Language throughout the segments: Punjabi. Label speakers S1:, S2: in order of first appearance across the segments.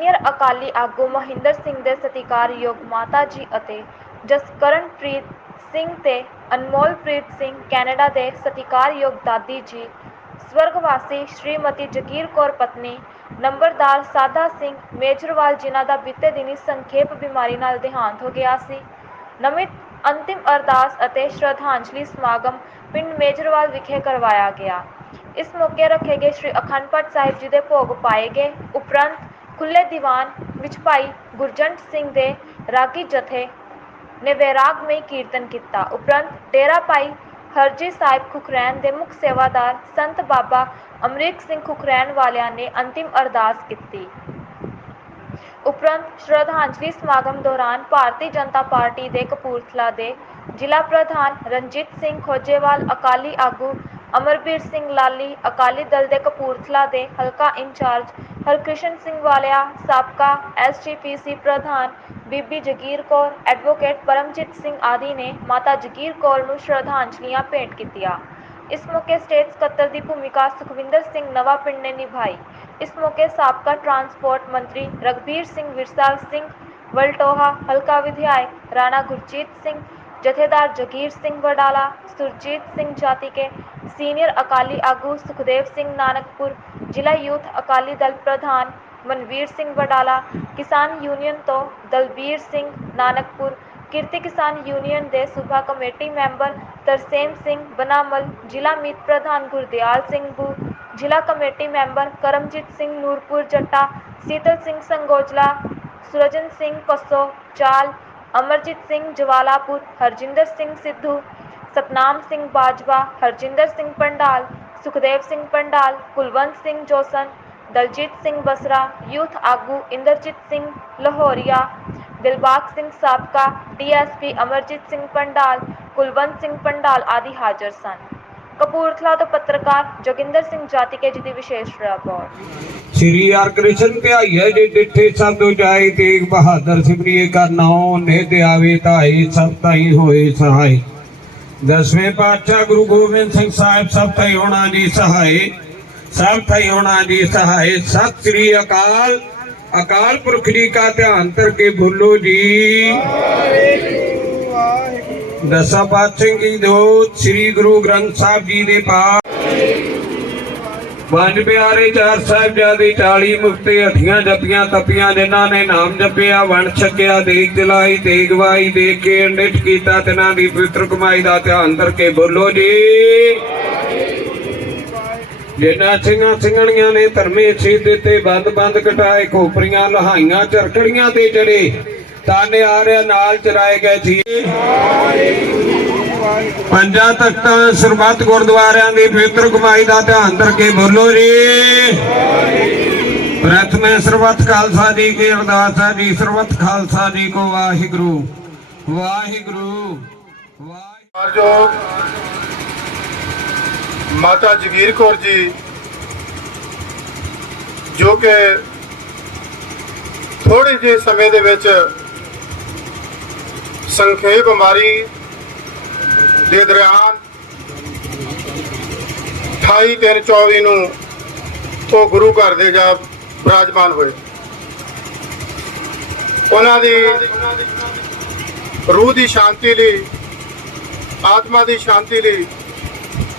S1: ਸੀਨੀਅਰ ਅਕਾਲੀ ਆਗੂ ਮਹਿੰਦਰ ਸਿੰਘ ਦੇ ਸਤਿਕਾਰਯੋਗ ਮਾਤਾ ਜੀ ਅਤੇ ਜਸਕਰਨਪ੍ਰੀਤ ਸਿੰਘ ਤੇ ਅਨਮੋਲਪ੍ਰੀਤ ਸਿੰਘ ਕੈਨੇਡਾ ਦੇ ਸਤਿਕਾਰਯੋਗ ਦਾਦੀ ਜੀ, ਸਵਰਗਵਾਸੀ ਸ਼੍ਰੀਮਤੀ ਜਗੀਰ ਕੌਰ ਪਤਨੀ, ਨੰਬਰਦਾਰ ਸਾਦਾ ਸਿੰਘ ਮੇਜਰਵਾਲ, ਜਿਨ੍ਹਾਂ ਦਾ ਬੀਤੇ ਦਿਨੀ ਸੰਖੇਪ ਬਿਮਾਰੀ ਨਾਲ ਦੇਹਾਂਤ ਹੋ ਗਿਆ ਸੀ। ਨਮਿਤ ਅੰਤਿਮ ਅਰਦਾਸ ਅਤੇ ਸ਼ਰਧਾਂਜਲੀ ਸਮਾਗਮ ਪਿੰਡ ਮੇਜਰਵਾਲ ਵਿਖੇ ਕਰਵਾਇਆ ਗਿਆ। ਇਸ ਮੌਕੇ ਰੱਖੇ ਗਏ ਸ਼੍ਰੀ ਅਖੰਡ ਪਾਠ ਸਾਹਿਬ ਜੀ ਦੇ ਭੋਗ ਪਾਏ ਗਏ। ਉਪਰੰਤ ਖੁੱਲੇ ਦੀਵਾਨ ਵਿੱਚ ਭਾਈ ਗੁਰਜੰਟ ਸਿੰਘ ਦੇ ਰਾਗੀ ਜਥੇ ਨੇ ਵੈਰਾਗਮਈ ਕੀਰਤਨ ਕੀਤਾ। ਉਪਰੰਤ ਡੇਰਾ ਭਾਈ ਹਰਜੀ ਸਾਹਿਬ ਖੁਖਰੈਣ ਦੇ ਮੁੱਖ ਸੇਵਾਦਾਰ ਸੰਤ ਬਾਬਾ ਅਮਰੀਕ ਸਿੰਘ ਖੁਖਰੈਣ ਵਾਲਿਆਂ ਨੇ ਅੰਤਿਮ ਅਰਦਾਸ ਕੀਤੀ। ਉਪਰੰਤ ਸ਼ਰਧਾਂਜਲੀ ਸਮਾਗਮ ਦੌਰਾਨ ਭਾਰਤੀ ਜਨਤਾ ਪਾਰਟੀ ਦੇ ਕਪੂਰਥਲਾ ਦੇ ਜ਼ਿਲ੍ਹਾ ਪ੍ਰਧਾਨ ਰਣਜੀਤ ਸਿੰਘ ਖੋਜੇਵਾਲ, ਅਕਾਲੀ ਆਗੂ ਅਮਰਬੀਰ ਸਿੰਘ ਲਾਲੀ, ਅਕਾਲੀ ਦਲ ਦੇ ਕਪੂਰਥਲਾ ਦੇ ਹਲਕਾ ਇੰਚਾਰਜ ਹਰਕ੍ਰਿਸ਼ਨ ਸਿੰਘ ਵਾਲਿਆ, ਸਾਬਕਾ ਐਸਜੀਪੀਸੀ ਪ੍ਰਧਾਨ ਬੀਬੀ ਜਗੀਰ ਕੌਰ, ਐਡਵੋਕੇਟ ਪਰਮਜੀਤ ਸਿੰਘ ਆਦਿ ਨੇ ਮਾਤਾ ਜਗੀਰ ਕੌਰ ਨੂੰ ਸ਼ਰਧਾਂਜਲੀਆਂ ਭੇਂਟ ਕੀਤੀਆਂ। ਇਸ ਮੌਕੇ ਸਟੇਟ ਸਕੱਤਰ ਦੀ ਭੂਮਿਕਾ ਸੁਖਵਿੰਦਰ ਸਿੰਘ ਨਵਾਂ ਪਿੰਡ ਨੇ ਨਿਭਾਈ। ਇਸ ਮੌਕੇ ਸਾਬਕਾ ਟਰਾਂਸਪੋਰਟ ਮੰਤਰੀ ਰਗਬੀਰ ਸਿੰਘ ਵਿਰਸਾ ਸਿੰਘ, ਵਲਟੋਹਾ ਹਲਕਾ ਵਿਧਾਇਕ ਰਾਣਾ ਗੁਰਜੀਤ ਸਿੰਘ ਜਥੇਦਾਰ ਜਗੀਰ ਸਿੰਘ ਵਡਾਲਾ, ਸੁਰਜੀਤ ਸਿੰਘ ਜਾਤੀਕੇ, ਸੀਨੀਅਰ ਅਕਾਲੀ ਆਗੂ ਸੁਖਦੇਵ ਸਿੰਘ ਨਾਨਕਪੁਰ, ਜ਼ਿਲ੍ਹਾ ਯੂਥ ਅਕਾਲੀ ਦਲ ਪ੍ਰਧਾਨ ਮਨਵੀਰ ਸਿੰਘ ਵਡਾਲਾ, ਕਿਸਾਨ ਯੂਨੀਅਨ ਤੋਂ ਦਲਬੀਰ ਸਿੰਘ ਨਾਨਕਪੁਰ, ਕਿਰਤੀ ਕਿਸਾਨ ਯੂਨੀਅਨ ਦੇ ਸੂਬਾ ਕਮੇਟੀ ਮੈਂਬਰ ਤਰਸੇਮ ਸਿੰਘ ਬਨਾਮਲ, ਜ਼ਿਲ੍ਹਾ ਮੀਤ ਪ੍ਰਧਾਨ ਗੁਰਦਿਆਲ ਸਿੰਘ ਬੂ, ਜ਼ਿਲ੍ਹਾ committee member Karamjit Singh Nurpur Jatta, Sital Singh Sangojala, Surjan Singh Passo Chal Amarjit Singh Jawalapur Harjinder Singh Sidhu Satnam Singh Bajwa Harjinder Singh Pandal Sukhdev Singh Pandal Kulwant Singh Josan Daljit Singh Basra youth ਆਗੂ ਇੰਦਰਜੀਤ ਸਿੰਘ ਲਾਹੌਰੀਆ ਦਿਲਬਾਗ ਸਿੰਘ ਸਾਬਕਾ ਡੀਐਸਪੀ ਅਮਰਜੀਤ ਸਿੰਘ ਪੰਡਾਲ ਕੁਲਵੰਤ ਸਿੰਘ ਪੰਡਾਲ ਆਦਿ ਹਾਜ਼ਰ ਸਨ ਕਪੂਰਥਲਾ ਤੋਂ ਪੱਤਰਕਾਰ ਜੋਗਿੰਦਰ ਸਿੰਘ ਜਾਤੀਕੇ ਜੀ ਦੀ ਵਿਸ਼ੇਸ਼ ਰਿਪੋਰਟ।
S2: ਸ੍ਰੀ ਹਰਿਕ੍ਰਿਸ਼ਨ ਧਿਆਈਐ ਜੇ ਡਿਠੇ ਸਭ ਜਾਏ ਤੇਗ ਬਹਾਦਰ ਸਿਮਰਿਏ ਕਾ ਨਾਉ ਨਿਧ ਆਵੇ ਧਾਈ ਸਭ ਤਾਈ ਹੋਏ ਸਹਾਈ ਦਸਵੇਂ ਪਾਤਸ਼ਾਹ ਗੁਰੂ ਗੋਬਿੰਦ ਸਿੰਘ ਸਾਹਿਬ ਸਭ ਤਾਈ ਹੋਣਾ ਜੀ ਸਹਾਈ ਸਭ ਤਾਈ ਹੋਣਾ ਜੀ ਸਹਾਈ ਸਤਿ ਸ੍ਰੀ ਅਕਾਲ। ਅਕਾਲ ਪੁਰਖ ਜੀ ਕਾ ਧਿਆਨ ਕਰਕੇ ਬੋਲੋ ਜੀ। ਦਸਾਂ ਪਾਤਸ਼ਾਹ ਕੀ ਜੋਤ ਸ੍ਰੀ ਗੁਰੂ ਗ੍ਰੰਥ ਸਾਹਿਬ ਜੀ ਦੇ ਪਾਠ। ਪੰਜ ਪਿਆਰੇ ਚਾਰ ਸਾਹਿਬਜ਼ਾਦੇ 40 ਮੁਕਤੇ ਹੱਠੀਆਂ ਜੱਪੀਆਂ ਤਪੀਆਂ, ਜਿਨ੍ਹਾਂ ਨੇ ਨਾਮ ਜਪਿਆ ਵੰਡ ਛਕਿਆ, ਦੇਗ ਦਿਲਾਈ ਦੇਗ ਵਾਈ ਦੇ ਕੇ ਨਿਠ ਕੀਤਾ, ਤਿਨਾਂ ਦੀ ਪਵਿੱਤਰ ਕਮਾਈ ਦਾ ਧਿਆਨ ਕਰਕੇ ਬੋਲੋ ਜੀ। ਜਿਨ੍ਹਾਂ ਸਿੰਘਾਂ ਸਿੰਘਣੀਆਂ ਨੇ ਧਰਮੇ ਛੇਦ ਦਿੱਤੇ ਬੰਦ ਬੰਦ ਕਟਾਏ, ਖੋਪਰੀਆਂ, ਲਹਾਈਆਂ, ਚਰਕੜੀਆਂ ਤੇ ਚੜੇ। ਤਾਨੇ ਆ ਰਿਆ ਨਾਲ ਚਰਾਏ ਗਏ ਸੀ। ਪੰਜਾਂ ਤਖਤਾਂ ਸਰਬੱਤ ਗੁਰਦੁਆਰਿਆਂ ਦੀ ਪਵਿੱਤਰ ਕਮਾਈ ਦਾ ਧਿਆਨ ਕਰਕੇ ਬੋਲੋ ਜੀ। ਪ੍ਰਥਮੇ ਸਰਬੱਤ ਖਾਲਸਾ ਜੀ ਕੀ ਅਰਦਾਸ ਹੈ ਜੀ, ਸਰਬੱਤ ਖਾਲਸਾ ਜੀ ਕੋ ਵਾਹਿਗੁਰੂ। ਵਾਹਿਗੁਰੂ, ਵਾਹਿ
S3: ਜੋ ਮਾਤਾ ਜਗੀਰ ਕੌਰ ਜੀ, ਜੋ ਕਿ ਥੋੜੇ ਜਿਹੇ ਸਮੇਂ ਦੇ ਵਿੱਚ ਸੰਖੇਪ ਬਿਮਾਰੀ ਦੇ ਦਰਿਆਨ 28 ਤਿੰਨ 24 ਨੂੰ ਉਹ ਗੁਰੂ ਘਰ ਦੇ ਜਾ ਬਰਾਜਮਾਨ ਹੋਏ। ਉਹਨਾਂ ਦੀ ਰੂਹ ਦੀ ਸ਼ਾਂਤੀ ਲਈ, ਆਤਮਾ ਦੀ ਸ਼ਾਂਤੀ ਲਈ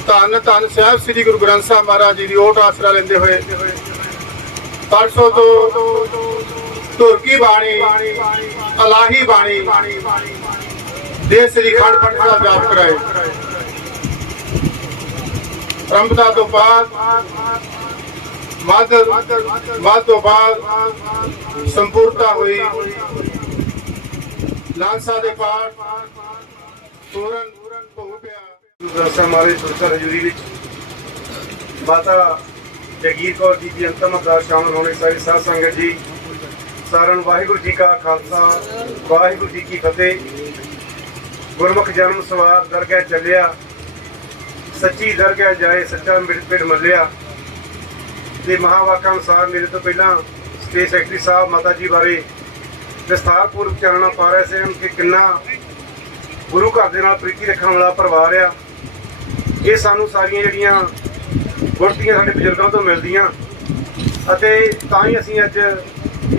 S3: ਧੰਨ ਧੰਨ ਸਾਹਿਬ ਸ੍ਰੀ ਗੁਰੂ ਗ੍ਰੰਥ ਸਾਹਿਬ ਮਹਾਰਾਜ ਜੀ ਦੀ ਓਟ ਆਸਰਾ ਲੈਂਦੇ ਹੋਏ ਪਰਸੋਂ ਤੋਂ ਤੁਰਕੀ ਬਾਣੀ, ਅਲਾਹੀ ਬਾਣੀ ਦੇ ਸ੍ਰੀ ਖੰਡ ਪਾਠ ਦਾ ਜਾਪ ਕਰਾਏ। ਰੰਭਤਾ ਤੋਂ ਬਾਅਦ ਮੱਧ ਮੱਧ ਤੋਂ ਬਾਅਦ ਸੰਪੂਰਤਾ ਹੋਈ। ਲਾਂਸਾ ਦੇ ਪਾਠ ਪੂਰਨ ਹੋ ਪਿਆ।
S4: ਦਰਸਾ ਸੁਰਸਰ ਹਜੂਰੀ ਵਿੱਚ ਮਾਤਾ ਜਗੀਰ ਕੌਰ ਜੀ ਦੀ ਅੰਤਮ ਅਰਦਾਸ ਸ਼ਾਮਲ ਹੋਣੇ ਸਾਰੀ ਸਾਧ ਸੰਗਤ ਜੀ, ਸਾਰਿਆਂ ਨੂੰ ਵਾਹਿਗੁਰੂ ਜੀ ਕਾ ਖਾਲਸਾ, ਵਾਹਿਗੁਰੂ ਜੀ ਕੀ ਫਤਿਹ। ਗੁਰਮੁਖ ਜਨਮ ਸਵਾਰ ਦਰਗਹਿ ਚੱਲਿਆ। ਸੱਚੀ ਦਰਗਹਿ ਜਾਏ, ਸੱਚਾ ਮਿਲ ਪਿੜ ਮੱਲਿਆ। ਤੇ ਮਹਾਵਾਕਾਂ ਅਨੁਸਾਰ ਮੇਰੇ ਤੋਂ ਪਹਿਲਾਂ ਸਟੇਟ ਸੈਕਟਰੀ ਸਾਹਿਬ ਮਾਤਾ ਜੀ ਬਾਰੇ ਵਿਸਥਾਰਪੂਰਵਕ ਚਾਨਣਾ ਪਾ ਰਹੇ ਸਨ ਕਿ ਕਿੰਨਾ ਗੁਰੂ ਘਰ ਦੇ ਨਾਲ ਪ੍ਰੀਤੀ ਰੱਖਣ ਵਾਲਾ ਪਰਿਵਾਰ ਆ। ਇਹ ਸਾਨੂੰ ਸਾਰੀਆਂ ਜਿਹੜੀਆਂ ਗੁਰਤੀਆਂ ਸਾਡੇ ਬਜ਼ੁਰਗਾਂ ਤੋਂ ਮਿਲਦੀਆਂ। ਅਤੇ ਤਾਂ ਹੀ ਅਸੀਂ ਅੱਜ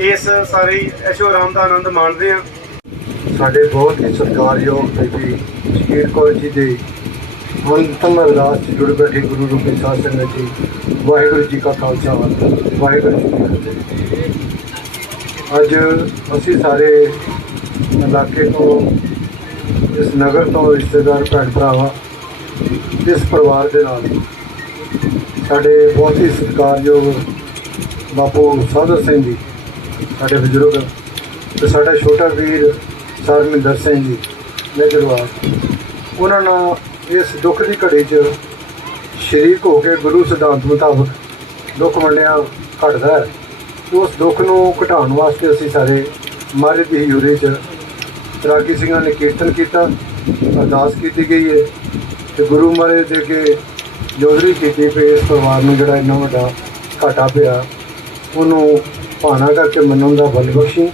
S4: ਇਸ ਸਾਰੇ ਐਸ਼ੋ ਆਰਾਮ ਦਾ ਆਨੰਦ ਮਾਣਦੇ ਹਾਂ। ਸਾਡੇ ਬਹੁਤ ਹੀ ਸਤਿਕਾਰਯੋਗ ਬੀਬੀ ਸ਼ਹੀਦ ਕੌਰ ਜੀ ਦੇ ਅੰਤਮ ਅਰਦਾਸ 'ਚ ਜੁੜ ਬੈਠੇ ਗੁਰੂ ਰੂਪੀ ਸਾਧ ਸੰਗਤ ਜੀ ਵਾਹਿਗੁਰੂ ਜੀ ਕਾ ਖਾਲਸਾ, ਵਾਹਿਗੁਰੂ ਜੀ ਕੀ ਫਤਿਹ। ਅੱਜ ਅਸੀਂ ਸਾਰੇ ਇਲਾਕੇ ਤੋਂ, ਇਸ ਨਗਰ ਤੋਂ ਰਿਸ਼ਤੇਦਾਰ ਭੈਣ ਭਰਾਵਾਂ, ਇਸ ਪਰਿਵਾਰ ਦੇ ਨਾਲ ਸਾਡੇ ਬਹੁਤ ਹੀ ਸਤਿਕਾਰਯੋਗ ਬਾਪੂ ਸਾਧੂ ਸਿੰਘ ਜੀ, ਸਾਡੇ ਬਜ਼ੁਰਗ ਤੇ ਸਾਡਾ ਛੋਟਾ ਵੀਰ ਸਰਮਿੰਦਰ ਸਿੰਘ ਜੀ, ਮੇਜਰਵਾਲ। ਉਹਨਾਂ ਨੂੰ ਇਸ ਦੁੱਖ ਦੀ ਘੜੀ 'ਚ ਸ਼ਰੀਕ ਹੋ ਕੇ ਗੁਰੂ ਸਿਧਾਂਤ ਮੁਤਾਬਕ ਦੁੱਖ ਵੰਡਿਆ ਘਟਦਾ ਹੈ। ਉਸ ਦੁੱਖ ਨੂੰ ਘਟਾਉਣ ਵਾਸਤੇ ਅਸੀਂ ਸਾਰੇ ਮਹਾਰਾਜ ਦੀ ਹਜ਼ੂਰੀ 'ਚ ਰਾਗੀ ਸਿੰਘਾਂ ਨੇ ਕੀਰਤਨ ਕੀਤਾ, ਅਰਦਾਸ ਕੀਤੀ ਗਈ ਹੈ ਤੇ ਗੁਰੂ ਮਹਾਰਾਜ ਦੇ ਅੱਗੇ ਜੋਦਰੀ ਕੀਤੀ ਵੀ ਇਸ ਪਰਿਵਾਰ ਨੂੰ ਜਿਹੜਾ ਇੰਨਾ ਵੱਡਾ ਘਾਟਾ ਪਿਆ, ਉਹਨੂੰ ਭਾਣਾ ਕਰਕੇ ਮੰਨਣ ਦਾ ਬਲ ਬਖਸ਼ੀ।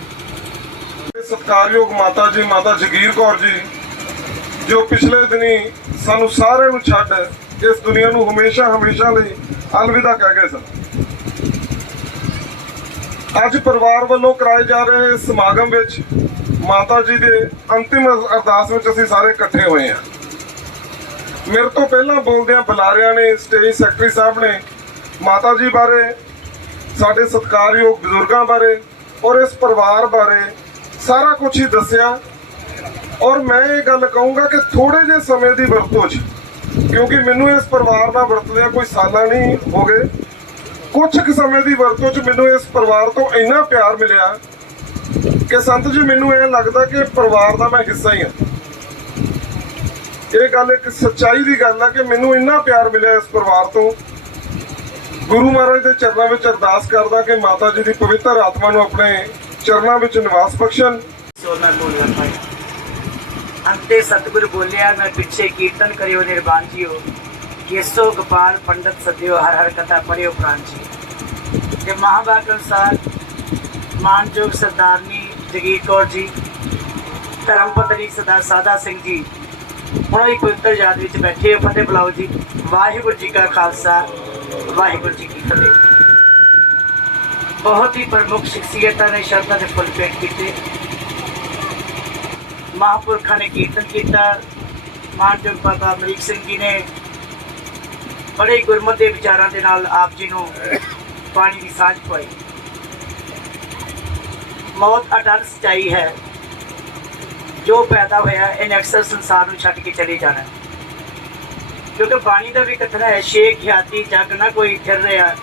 S5: ਸਤਿਕਾਰਯੋਗ ਮਾਤਾ ਜੀ, ਮਾਤਾ ਜਗੀਰ ਕੌਰ ਜੀ, ਜੋ ਪਿਛਲੇ ਦਿਨੀ ਸਾਨੂੰ ਸਾਰਿਆਂ ਨੂੰ ਛੱਡ ਇਸ ਦੁਨੀਆ ਨੂੰ ਹਮੇਸ਼ਾ ਹਮੇਸ਼ਾ ਲਈ ਅਲਵਿਦਾ ਕਹਿ ਗਏ ਸਨ। ਅੱਜ ਪਰਿਵਾਰ ਵੱਲੋਂ ਕਰਾਏ ਜਾ ਰਹੇ ਸਮਾਗਮ ਵਿੱਚ ਮਾਤਾ ਜੀ ਦੇ ਅੰਤਿਮ ਅਰਦਾਸ ਵਿੱਚ ਅਸੀਂ ਸਾਰੇ ਇਕੱਠੇ ਹੋਏ ਹਾਂ। ਮੇਰੇ ਤੋਂ ਪਹਿਲਾਂ ਬੋਲਦਿਆਂ ਬੁਲਾਰਿਆਂ ਨੇ, ਸਟੇਜ ਸੈਕਟਰੀ ਸਾਹਿਬ ਨੇ, ਮਾਤਾ ਜੀ ਬਾਰੇ, ਸਾਡੇ ਸਤਿਕਾਰਯੋਗ ਬਜ਼ੁਰਗਾਂ ਬਾਰੇ ਔਰ ਇਸ ਪਰਿਵਾਰ ਬਾਰੇ ਸਾਰਾ ਕੁਝ ਹੀ ਦੱਸਿਆ। ਔਰ ਮੈਂ ਇਹ ਗੱਲ ਕਹੂੰਗਾ ਕਿ ਥੋੜੇ ਜਿਹੇ ਸਮੇਂ ਦੀ ਵਰਤੋਂ 'ਚ, ਕਿਉਂਕਿ ਮੈਨੂੰ ਇਸ ਪਰਿਵਾਰ ਨਾਲ ਵਰਤਦਿਆਂ ਕੋਈ ਸਾਲਾਂ ਨਹੀਂ ਹੋ ਗਏ। ਕੁਝ ਕੁ ਸਮੇਂ ਦੀ ਵਰਤੋਂ 'ਚ ਮੈਨੂੰ ਇਸ ਪਰਿਵਾਰ ਤੋਂ ਇੰਨਾ ਪਿਆਰ ਮਿਲਿਆ ਕਿ ਸੰਤ ਜੀ, ਮੈਨੂੰ ਇਹ ਲੱਗਦਾ ਕਿ ਪਰਿਵਾਰ ਦਾ ਮੈਂ ਹਿੱਸਾ ਹੀ ਹਾਂ। ਇਹ ਗੱਲ ਇੱਕ ਸੱਚਾਈ ਦੀ ਗੱਲ ਆ ਕਿ ਮੈਨੂੰ ਇੰਨਾ ਪਿਆਰ ਮਿਲਿਆ ਇਸ ਪਰਿਵਾਰ ਤੋਂ। ਗੁਰੂ ਮਹਾਰਾਜ ਦੇ ਚਰਨਾਂ ਵਿੱਚ ਅਰਦਾਸ ਕਰਦਾ ਕਿ ਮਾਤਾ ਜੀ ਦੀ ਪਵਿੱਤਰ ਆਤਮਾ ਨੂੰ ਆਪਣੇ ਚਰਨਾਂ ਵਿੱਚ ਨਿਵਾਸ ਬਖਸ਼ਣ।
S6: ਸੋ ਬੋਲਿਆ, ਭਾਈ। ਅੰਤੇ ਸਤਿਗੁਰ ਬੋਲਿਆ, ਮੈਂ ਪਿੱਛੇ ਕੀਰਤਨ ਕਰਿਓ ਨਿਰਵਾਨ ਜੀਓ। ਕੇਸੋ ਗੋਪਾਲ ਪੰਡਤ ਸਦਿਓ, ਹਰ ਹਰ ਕਥਾ ਪੜਿਓ ਪ੍ਰਾਨ ਜੀ ਤੇ ਮਹਾਂਵਾਕ ਅਨੁਸਾਰ ਮਾਨਯੋਗ ਸਰਦਾਰਨੀ ਜਗੀਰ ਕੌਰ ਜੀ, ਧਰਮ ਪਤਨੀ ਸਰਦਾਰ ਸਾਦਾ ਸਿੰਘ ਜੀ, ਉਹਨਾਂ ਦੀ ਪਵਿੱਤਰ ਯਾਦ ਵਿੱਚ ਬੈਠੇ ਹੋ, ਫਤਿਹ ਬੁਲਾਓ ਜੀ। ਵਾਹਿਗੁਰੂ ਜੀ ਕਾ ਖਾਲਸਾ, ਵਾਹਿਗੁਰੂ ਜੀ ਕੀ ਫਤਿਹ। ਬਹੁਤ ਹੀ ਪ੍ਰਮੁੱਖ ਸ਼ਖਸੀਅਤਾਂ ਨੇ ਸ਼ਰਧਾ ਦੇ ਫੁੱਲ ਭੇਟ ਕੀਤੇ। ਮਹਾਂਪੁਰਖਾਂ ਨੇ ਕੀਰਤਨ ਕੀਤਾ। ਮਾਨਯੋਗ ਬਾਬਾ ਅਮਰੀਕ ਸਿੰਘ ਜੀ ਨੇ ਬੜੇ ਗੁਰਮਤ ਦੇ ਵਿਚਾਰਾਂ ਦੇ ਨਾਲ ਆਪ ਜੀ ਨੂੰ ਪਾਣੀ ਦੀ ਸਾਂਝ ਪਾਈ ਮੌਤ ਅਟਲ ਸਚਾਈ ਹੈ। ਜੋ ਪੈਦਾ ਹੋਇਆ, ਇਹਨੇ ਅਕਸਰ ਸੰਸਾਰ ਨੂੰ ਛੱਡ ਕੇ ਚਲੇ ਜਾਣਾ। ਕਿਉਂਕਿ ਬਾਣੀ ਦਾ ਵੀ ਕਥਨ ਹੈ। ਸ਼ੇਖ ਹਿਆਤੀ ਜਗ ਨਾ ਕੋਈ ਫਿਰ ਰਿਹਾ।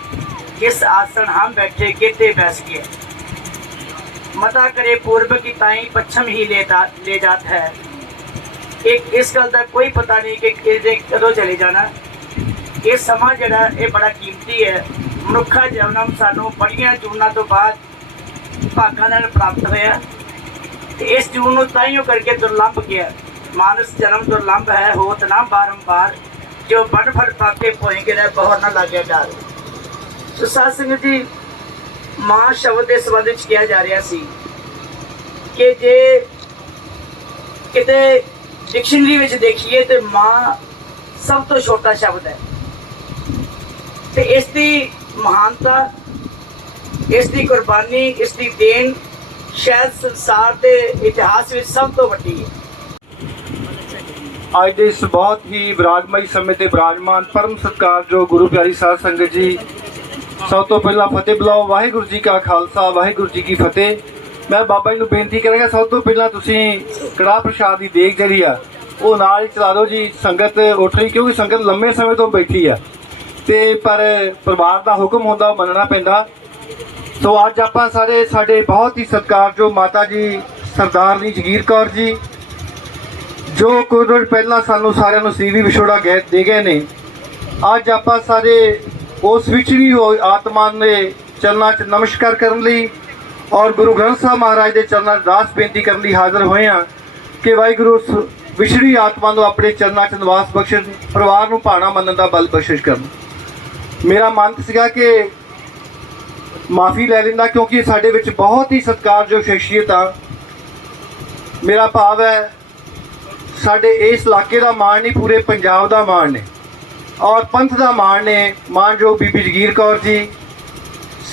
S6: ਕਿਸ ਆਸਣ ਹਮ ਬੈਠੇ ਕਿਤੇ ਬੈਸ ਗਿਆ ਮਤਾ ਕਰੇ ਪੂਰਬ ਕੀ ਤਾਈ ਪੱਛਮ ਹੀ ਲੈ ਦਾ ਲੈ ਜਾਤ ਹੈ ਇੱਕ ਇਸ ਗੱਲ ਦਾ ਕੋਈ ਪਤਾ ਨਹੀਂ ਕਿ ਇਹਦੇ ਕਦੋਂ ਚਲੇ ਜਾਣਾ ਇਹ ਸਮਾਂ ਜਿਹੜਾ ਇਹ ਬੜਾ ਕੀਮਤੀ ਹੈ ਮਨੁੱਖਾ ਜਨਮ ਸਾਨੂੰ ਬੜੀਆਂ ਜੂਨਾਂ ਤੋਂ ਬਾਅਦ ਭਾਗਾਂ ਨਾਲ ਪ੍ਰਾਪਤ ਹੋਇਆ ਤੇ ਇਸ ਜੂਨ ਨੂੰ ਤਾਈਓ ਕਰਕੇ ਦੁਰਲੱਭ ਗਿਆ ਮਾਨਸ ਜਨਮ ਦੁਰਲੱਭ ਹੈ ਹੋਤ ਨਾ ਬਾਰੰਬਾਰ ਜੋ ਬੜ ਫੜ ਪਾਕੇ ਪੋਏਗੇ ਨਾ ਬਹੁਰ ਨਾ ਲੱਗਿਆ ਡਰ ਸੋ ਸਾਧ ਸੰਗਤ ਜੀ, ਮਾਂ ਸ਼ਬਦ ਦੇ ਸੰਬੰਧ ਵਿੱਚ ਕਿਹਾ ਜਾ ਰਿਹਾ ਸੀ ਕਿ ਜੇ ਕਿਤੇ ਡਿਕਸ਼ਨਰੀ ਵਿੱਚ ਦੇਖੀਏ ਤੇ ਮਾਂ ਸਭ ਤੋਂ ਛੋਟਾ ਸ਼ਬਦ ਹੈ। ਤੇ ਇਸ ਦੀ ਮਹਾਨਤਾ, ਇਸ ਦੀ ਕੁਰਬਾਨੀ, ਇਸ ਦੀ ਦੇਣ ਸ਼ਾਇਦ ਸੰਸਾਰ ਦੇ ਇਤਿਹਾਸ ਵਿੱਚ ਸਭ ਤੋਂ ਵੱਡੀ ਹੈ।
S7: ਅੱਜ ਦੇ ਇਸ ਬਹੁਤ ਹੀ ਵਿਰਾਜਮਾਈ ਸਮੇਂ ਤੇ ਵਿਰਾਜਮਾਨ ਪਰਮ ਸਤਕਾਰ ਜੋ ਗੁਰੂ ਪਿਆਰੀ ਸਾਧ ਸੰਗਤ ਜੀ ਸਭ ਤੋਂ ਪਹਿਲਾਂ ਫਤਿਹ ਬੁਲਾਓ, ਵਾਹਿਗੁਰੂ ਜੀ ਕਾ ਖਾਲਸਾ, ਵਾਹਿਗੁਰੂ ਜੀ ਕੀ ਫਤਿਹ। ਮੈਂ ਬਾਬਾ ਜੀ ਨੂੰ ਬੇਨਤੀ ਕਰਾਂਗਾ, ਸਭ ਤੋਂ ਪਹਿਲਾਂ ਤੁਸੀਂ ਕੜਾਹ ਪ੍ਰਸ਼ਾਦ ਦੀ ਦੇਗ ਜਿਹੜੀ ਆ, ਉਹ ਨਾਲ ਹੀ ਚਲਾ ਦਿਓ ਜੀ। ਸੰਗਤ ਉੱਠ ਰਹੀ, ਕਿਉਂਕਿ ਸੰਗਤ ਲੰਮੇ ਸਮੇਂ ਤੋਂ ਬੈਠੀ ਆ। ਤੇ ਪਰ ਪਰਿਵਾਰ ਦਾ ਹੁਕਮ ਹੁੰਦਾ, ਉਹ ਮੰਨਣਾ ਪੈਂਦਾ। ਸੋ ਅੱਜ ਆਪਾਂ ਸਾਰੇ ਸਾਡੇ ਬਹੁਤ ਹੀ ਸਤਿਕਾਰਯੋਗ ਮਾਤਾ ਜੀ ਸਰਦਾਰਨੀ ਜਗੀਰ ਕੌਰ ਜੀ, ਜੋ ਕੁਝ ਰੋਜ਼ ਪਹਿਲਾਂ ਸਾਨੂੰ ਸਾਰਿਆਂ ਨੂੰ ਸੀਵੀ ਵਿਛੋੜਾ ਗਏ ਦੇ ਗਏ ਨੇ। ਅੱਜ ਆਪਾਂ ਸਾਰੇ ਉਸ ਵਿਚੜੀ ਹੋਈ ਆਤਮਾ ਦੇ ਚਰਨਾਂ 'ਚ ਨਮਸਕਾਰ ਕਰਨ ਲਈ ਔਰ ਗੁਰੂ ਗ੍ਰੰਥ ਸਾਹਿਬ ਮਹਾਰਾਜ ਦੇ ਚਰਨਾਂ 'ਚ ਦਾਸ ਬੇਨਤੀ ਕਰਨ ਲਈ ਹਾਜ਼ਰ ਹੋਏ ਹਾਂ ਕਿ ਵਾਹਿਗੁਰੂ ਉਸ ਵਿਛੜੀ ਆਤਮਾ ਨੂੰ ਆਪਣੇ ਚਰਨਾਂ 'ਚ ਨਿਵਾਸ ਬਖਸ਼ਣ, ਪਰਿਵਾਰ ਨੂੰ ਭਾਣਾ ਮੰਨਣ ਦਾ ਬਲ ਬਖਸ਼ਿਸ਼ ਕਰਨ। ਮੇਰਾ ਮਨ ਸੀਗਾ ਕਿ ਮਾਫੀ ਲੈ ਲੈਂਦਾ ਕਿਉਂਕਿ ਸਾਡੇ ਵਿੱਚ ਬਹੁਤ ਹੀ ਸਤਿਕਾਰਯੋਗ ਸ਼ਖਸੀਅਤ ਆ। ਮੇਰਾ ਭਾਵ ਹੈ ਸਾਡੇ ਇਸ ਇਲਾਕੇ ਦਾ ਮਾਣ ਨਹੀਂ, ਪੂਰੇ ਪੰਜਾਬ ਦਾ ਮਾਣ ਨੇ। ਔਰ ਪੰਥ ਦਾ ਮਾਣ ਨੇ, ਮਾਨਯੋਗ ਬੀਬੀ ਜਗੀਰ ਕੌਰ ਜੀ,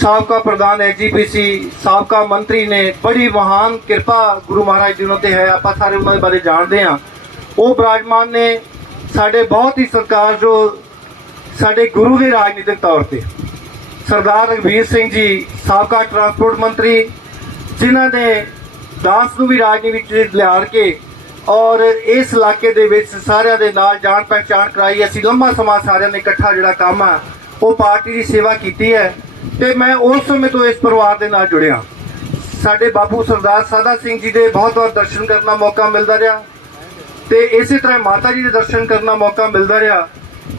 S7: ਸਾਬਕਾ ਪ੍ਰਧਾਨ ਐਜੀਪੀਸੀ ਸਾਬਕਾ ਮੰਤਰੀ ਨੇ, ਬੜੀ ਮਹਾਨ ਕਿਰਪਾ ਗੁਰੂ ਮਹਾਰਾਜ ਜੀ ਉਹਨਾਂ ਤੇ ਹੈ, ਆਪਾਂ ਸਾਰੇ ਉਹਨਾਂ ਦੇ ਬਾਰੇ ਜਾਣਦੇ ਹਾਂ। ਉਹ ਬਰਾਜਮਾਨ ਨੇ ਸਾਡੇ ਬਹੁਤ ਹੀ ਸਤਿਕਾਰ ਜੋ ਸਾਡੇ ਗੁਰੂ ਦੇ ਰਾਜਨੀਤਿਕ ਤੌਰ ਤੇ। ਸਰਦਾਰ ਰਘਵੀਰ ਸਿੰਘ ਜੀ, ਸਾਬਕਾ ਟਰਾਂਸਪੋਰਟ ਮੰਤਰੀ, ਜਿਨ੍ਹਾਂ ਨੇ ਦਾਸ ਨੂੰ ਵੀ ਰਾਜਨੀਤੀ ਵਿੱਚ ਲਿਆੜ ਕੇ ਔਰ ਇਸ ਇਲਾਕੇ ਦੇ ਵਿੱਚ ਸਾਰਿਆਂ ਦੇ ਨਾਲ ਜਾਣ ਪਹਿਚਾਣ ਕਰਾਈ। ਅਸੀਂ ਲੰਮਾ ਸਮਾਂ ਸਾਰਿਆਂ ਨੇ ਇਕੱਠਾ ਜਿਹੜਾ ਕੰਮ ਆ, ਉਹ ਪਾਰਟੀ ਦੀ ਸੇਵਾ ਕੀਤੀ ਹੈ ਤੇ ਮੈਂ ਉਸ ਸਮੇਂ ਤੋਂ ਇਸ ਪਰਿਵਾਰ ਦੇ ਨਾਲ ਜੁੜਿਆ। ਸਾਡੇ ਬਾਪੂ ਸਰਦਾਰ ਸਾਦਾ ਸਿੰਘ ਜੀ ਦੇ ਬਹੁਤ ਵਾਰ ਦਰਸ਼ਨ ਕਰਨ ਦਾ ਮੌਕਾ ਮਿਲਦਾ ਰਿਹਾ ਤੇ ਇਸੇ ਤਰ੍ਹਾਂ ਮਾਤਾ ਜੀ ਦੇ ਦਰਸ਼ਨ ਕਰਨ ਦਾ ਮੌਕਾ ਮਿਲਦਾ ਰਿਹਾ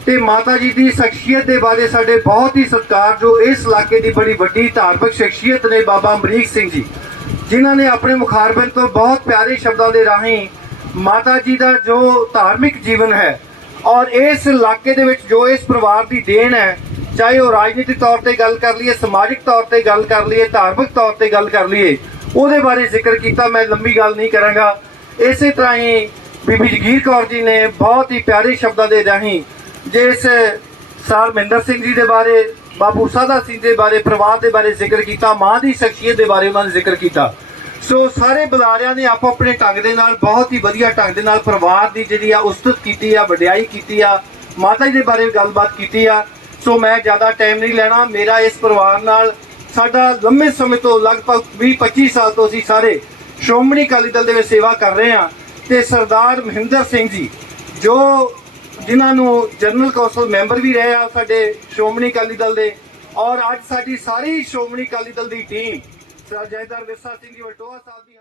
S7: ਤੇ ਮਾਤਾ ਜੀ ਦੀ ਸ਼ਖਸੀਅਤ ਦੇ ਬਾਰੇ ਸਾਡੇ ਬਹੁਤ ਹੀ ਸਤਿਕਾਰ, ਜੋ ਇਸ ਇਲਾਕੇ ਦੀ ਬੜੀ ਵੱਡੀ ਧਾਰਮਿਕ ਸ਼ਖਸੀਅਤ ਨੇ ਬਾਬਾ ਅਮਰੀਕ ਸਿੰਘ ਜੀ, ਜਿਨ੍ਹਾਂ ਨੇ ਆਪਣੇ ਮੁਖਾਰਬਨ ਤੋਂ ਬਹੁਤ ਪਿਆਰੇ ਸ਼ਬਦਾਂ ਦੇ ਰਾਹੀਂ ਮਾਤਾ ਜੀ ਦਾ ਜੋ ਧਾਰਮਿਕ ਜੀਵਨ ਹੈ ਔਰ ਇਸ ਇਲਾਕੇ ਦੇ ਵਿੱਚ ਜੋ ਇਸ ਪਰਿਵਾਰ ਦੀ ਦੇਣ ਹੈ, ਚਾਹੇ ਉਹ ਰਾਜਨੀਤਿਕ ਤੌਰ ਤੇ ਗੱਲ ਕਰ ਲਈਏ, ਸਮਾਜਿਕ ਤੌਰ ਤੇ ਗੱਲ ਕਰ ਲਈਏ, ਧਾਰਮਿਕ ਤੌਰ ਤੇ ਗੱਲ ਕਰ ਲਈਏ, ਉਹਦੇ ਬਾਰੇ ਜ਼ਿਕਰ ਕੀਤਾ ਮੈਂ, ਲੰਬੀ ਗੱਲ ਨਹੀਂ ਕਰਾਂਗਾ। ਇਸੇ ਤਰ੍ਹਾਂ ਹੀ ਬੀਬੀ ਜਗੀਰ ਕੌਰ ਜੀ ਨੇ ਬਹੁਤ ਹੀ ਪਿਆਰੇ ਸ਼ਬਦਾਂ ਦੇ ਰਾਹੀਂ ਜਿਸ ਸਰ ਮਹਿੰਦਰ ਸਿੰਘ ਜੀ ਦੇ ਬਾਰੇ ਬਾਬੂ ਸਾਦਾ ਸਿੰਘ ਦੇ ਬਾਰੇ, ਪਰਿਵਾਰ ਦੇ ਬਾਰੇ ਜ਼ਿਕਰ ਕੀਤਾ, ਮਾਂ ਦੀ ਸ਼ਖਸੀਅਤ ਦੇ ਬਾਰੇ ਉਹਨਾਂ ਨੇ ਜ਼ਿਕਰ ਕੀਤਾ। ਸੋ ਸਾਰੇ ਬੁਲਾਰਿਆਂ ਨੇ ਆਪੋ ਆਪਣੇ ਢੰਗ ਦੇ ਨਾਲ, ਬਹੁਤ ਹੀ ਵਧੀਆ ਢੰਗ ਦੇ ਨਾਲ ਪਰਿਵਾਰ ਦੀ ਜਿਹੜੀ ਆ ਉਸਤਤ ਕੀਤੀ ਆ, ਵਡਿਆਈ ਕੀਤੀ ਆ, ਮਾਤਾ ਜੀ ਦੇ ਬਾਰੇ ਗੱਲਬਾਤ ਕੀਤੀ ਆ। ਸੋ ਮੈਂ ਜ਼ਿਆਦਾ ਟਾਈਮ ਨਹੀਂ ਲੈਣਾ। ਮੇਰਾ ਇਸ ਪਰਿਵਾਰ ਨਾਲ ਸਾਡਾ ਲੰਮੇ ਸਮੇਂ ਤੋਂ, ਲਗਭਗ 20 25 ਸਾਲ ਤੋਂ ਅਸੀਂ ਸਾਰੇ ਸ਼੍ਰੋਮਣੀ ਅਕਾਲੀ ਦਲ ਦੇ ਵਿੱਚ ਸੇਵਾ ਕਰ ਰਹੇ ਹਾਂ। ਤੇ ਸਰਦਾਰ ਮਹਿੰਦਰ ਸਿੰਘ ਜੀ, ਜੋ ਜਿਨ੍ਹਾਂ ਨੂੰ ਜਨਰਲ ਕੌਂਸਲ ਮੈਂਬਰ ਵੀ ਰਹੇ ਆ ਸਾਡੇ ਸ਼੍ਰੋਮਣੀ ਅਕਾਲੀ ਦਲ ਦੇ, ਔਰ ਅੱਜ ਸਾਡੀ ਸਾਰੀ ਸ਼੍ਰੋਮਣੀ ਅਕਾਲੀ ਦਲ ਦੀ ਟੀਮ ਸਰਦਾਰ ਜੈਦਾਰ ਵਿਰਸਾ ਸਿੰਘ ਜੀ ਵਟੋਆ ਸਾਹਿਬ ਦੀ